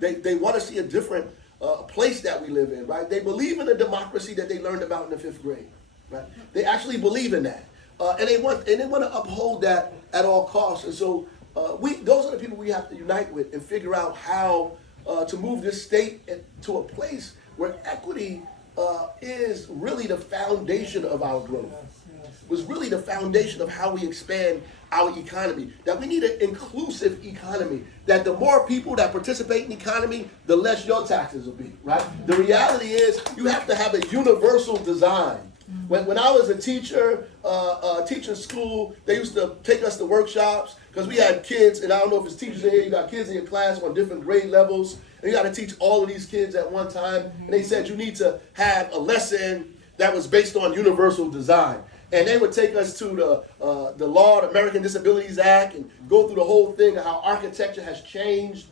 They want to see a different place that we live in, right? They believe in the democracy that they learned about in the 5th grade, right? They actually believe in that, and they want to uphold that at all costs. And so those are the people we have to unite with and figure out how to move this state to a place where equity is really the foundation of our growth. Was really the foundation of how we expand our economy. That we need an inclusive economy. That the more people that participate in the economy, the less your taxes will be, right? The reality is you have to have a universal design. When I was a teacher, teaching school, they used to take us to workshops because we had kids, and I don't know if it's teachers in here, you got kids in your class on different grade levels, and you got to teach all of these kids at one time. And they said you need to have a lesson that was based on universal design. And they would take us to the law, the American Disabilities Act, and go through the whole thing of how architecture has changed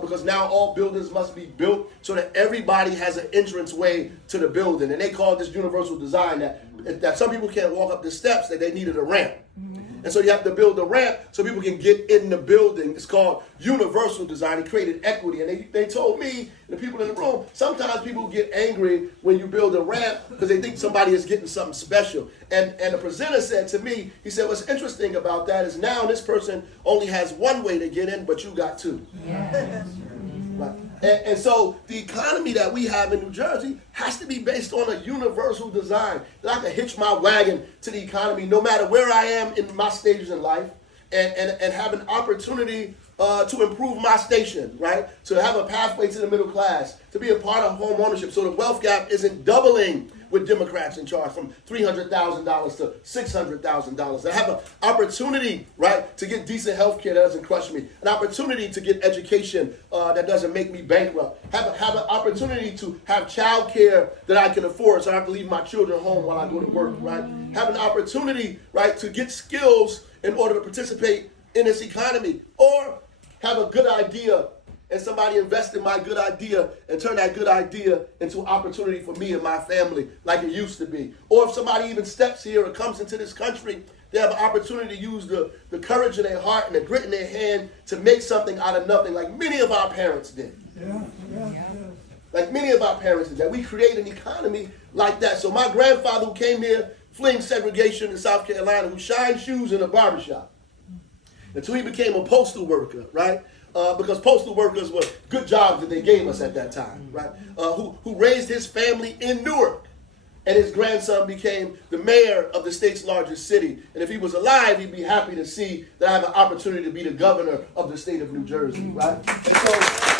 because now all buildings must be built so that everybody has an entrance way to the building. And they call this universal design that some people can't walk up the steps, that they needed a ramp. And so you have to build a ramp so people can get in the building. It's called universal design. It created equity. And they told me, the people in the room, sometimes people get angry when you build a ramp because they think somebody is getting something special. And the presenter said to me, he said, what's interesting about that is now this person only has one way to get in, but you got two. Yes. Right. And so the economy that we have in New Jersey has to be based on a universal design. That I can hitch my wagon to the economy no matter where I am in my stages in life and have an opportunity to improve my station, right? To have a pathway to the middle class, to be a part of home ownership so the wealth gap isn't doubling with Democrats in charge from $300,000 to $600,000. I have an opportunity, right, to get decent health care that doesn't crush me, an opportunity to get education that doesn't make me bankrupt, have an opportunity to have child care that I can afford so I don't have to leave my children home while I go to work, right? Have an opportunity, right, to get skills in order to participate in this economy, or have a good idea and somebody invest in my good idea and turn that good idea into an opportunity for me and my family like it used to be. Or if somebody even steps here or comes into this country, they have an opportunity to use the courage in their heart and the grit in their hand to make something out of nothing like many of our parents did. Like many of our parents did. That we create an economy like that. So my grandfather who came here fleeing segregation in South Carolina, who shined shoes in a barbershop until he became a postal worker, right? Because postal workers were good jobs that they gave us at that time, right? Who raised his family in Newark. And his grandson became the mayor of the state's largest city. And if he was alive, he'd be happy to see that I have an opportunity to be the governor of the state of New Jersey, right? And so